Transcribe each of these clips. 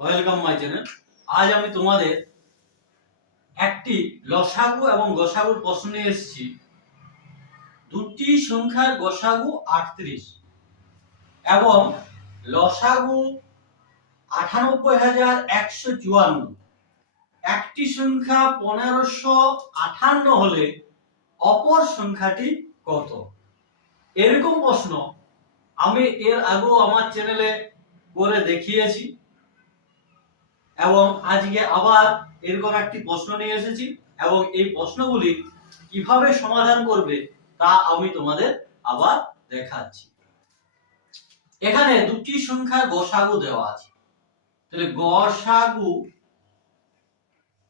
Welcome my channel আজ আমি তোমাদের একটি লসাগু এবং গসাগুর প্রশ্ন নিয়ে এসেছি। দুটি সংখ্যার গসাগু আটত্রিশ এবং লসাগু আটানব্বই হাজার একশো চুয়ান্ন। একটি সংখ্যা পনেরোশো আঠান্ন হলে অপর সংখ্যাটি কত? এরকম প্রশ্ন আমি এর আগেও আমার চ্যানেলে করে দেখিয়েছি। এবং আজকে আবার এরকম একটি প্রশ্ন নিয়ে এসেছি এবং এই প্রশ্নগুলি কীভাবে সমাধান করবে তা আমি তোমাদের আবার দেখাচ্ছি। এখানে দুটি সংখ্যার গসাগু দেওয়া আছে। তাহলে গসাগু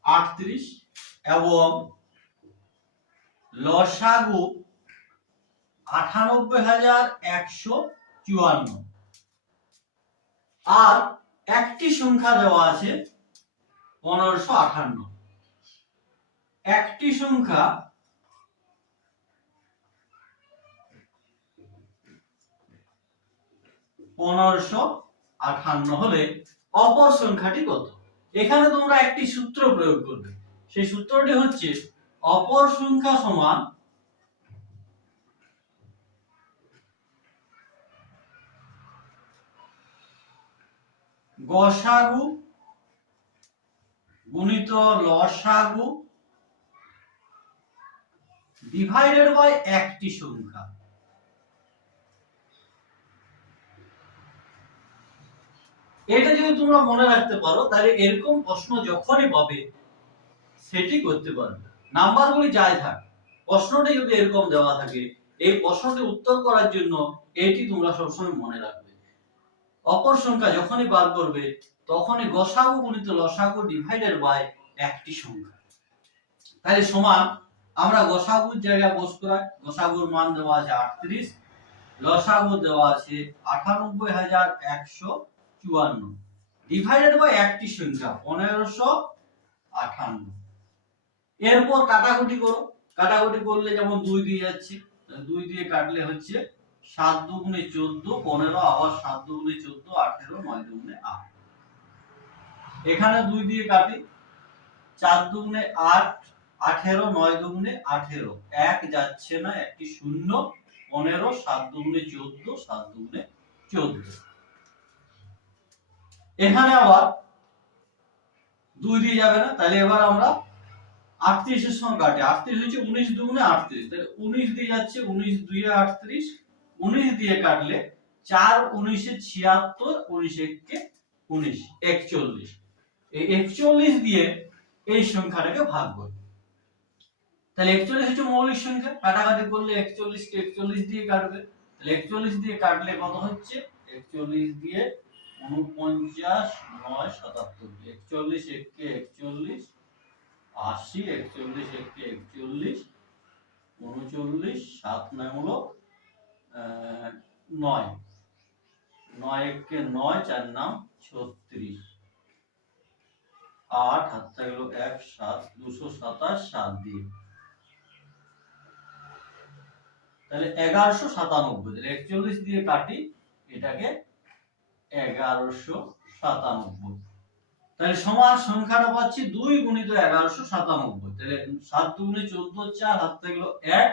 আটত্রিশ এবং লসাগু আটানব্বই হাজার একশো চুয়ান্ন। আর একটি সংখ্যা দেওয়া আছে পনেরোশো আঠান্ন। একটি সংখ্যা পনেরোশো আঠান্ন হলে অপর সংখ্যাটি কত? এখানে তোমরা একটি সূত্র প্রয়োগ করবে। সেই সূত্রটি হচ্ছে অপর সংখ্যা সমান গসাগু, গুণিত লসাগু ডিভাইডেড বাই একটি সংখ্যা। এটা যদি তোমরা মনে রাখতে পারো, তাহলে এরকম প্রশ্ন যখনই পাবে, সেটি করতে পারবে। নাম্বারগুলি যাই থাক, প্রশ্নটি যদি এরকম দেওয়া থাকে, এই প্রশ্নটি উত্তর করার জন্য এটি তোমরা সবসময় মনে রাখবে। অপর সংখ্যা যখনই বার করবে, তখনই গসাগু গুণিত লসাগু ডিভাইডেড বাই একটি সংখ্যা। তাহলে সমান, আমরা গসাগুর জায়গায় বস করাই, গসাগুর মান দেওয়া আছে আটত্রিশ, লসাগু দেওয়া আছে আটানব্বই হাজার একশো চুয়ান্ন। ডিভাইডেড বাই একটি সংখ্যা, পনেরোশো আঠান্ন। এরপর কাটাকুটি করো। কাটাকুটি করলে যেমন দুই দিয়ে যাচ্ছে, দুই দিয়ে কাটলে হচ্ছে সাত দুগুণে চোদ্দ, পনেরো, আবার সাত দুগুণে চোদ্দ, আঠেরো, নয় দুগুণে আট। এখানে দুই দিয়ে কাটি, চার দুগুণে আট, আঠেরো, নয় দুগুণে আঠেরো। এক যাচ্ছে না, একটি শূন্য, পনেরো, সাত দুগুণে চোদ্দ, সাত দুগুণে চোদ্দ। এখানে আবার দুই দিয়ে যাবে না, তাহলে এবার আমরা আটত্রিশের সঙ্গে কাটি। আটত্রিশ হচ্ছে উনিশ দুগুণে আটত্রিশ, তাহলে উনিশ দিয়ে যাচ্ছে উনিশ দুইয়ে আটত্রিশ উনিশ দিয়ে কাটলে চার উনিশে ছিয়াত্তর, উনিশ এককে উনিশ, একচল্লিশ। এই একচল্লিশ দিয়ে এই সংখ্যাটাকে ভাগ করবে। তাহলে একচল্লিশ হচ্ছে মৌলিক সংখ্যা, কাটাকাটি করলে একচল্লিশ কে একচল্লিশ দিয়ে কাটবে। তাহলে একচল্লিশ দিয়ে কাটলে কত হচ্ছে? একচল্লিশ দিয়ে উনপঞ্চাশ নয় সাতাত্তর। একচল্লিশ এককে একচল্লিশ, আশি, একচল্লিশ এককে একচল্লিশ, উনচল্লিশ, সাত নয় হলো নয়। নয় নয়, চার নাম ছত্রিশ। আট, হাত থাকল এক, সাত, দুশো সাতাশ, সাত দিয়ে। তাহলে এগারোশো সাতানব্বই, তাহলে একচল্লিশ দিয়ে কাটি, এটাকে এগারোশো সাতানব্বই। তাহলে সমান সংখ্যাটা পাচ্ছি দুই গুণিত এগারোশো সাতানব্বই। তাহলে সাত দুগুণে চোদ্দ, চার, হাত থাকল এক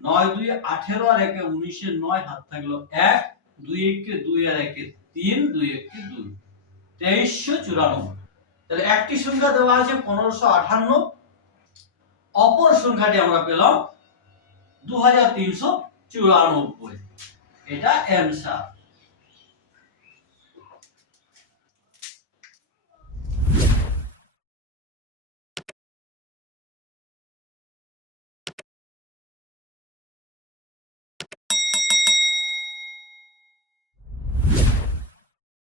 নয় দুই আঠেরো আর একে উনিশের নয় হাত থাকল এক, দুই একে দুই আর একে তিন, দুই একে দুই। তেইশশো চুরানব্বই। তাহলে একটি সংখ্যা দেওয়া আছে পনেরোশো আঠান্ন। অপর সংখ্যাটি আমরা পেলাম দু হাজার তিনশো চুরানব্বই। এটা অ্যান্সার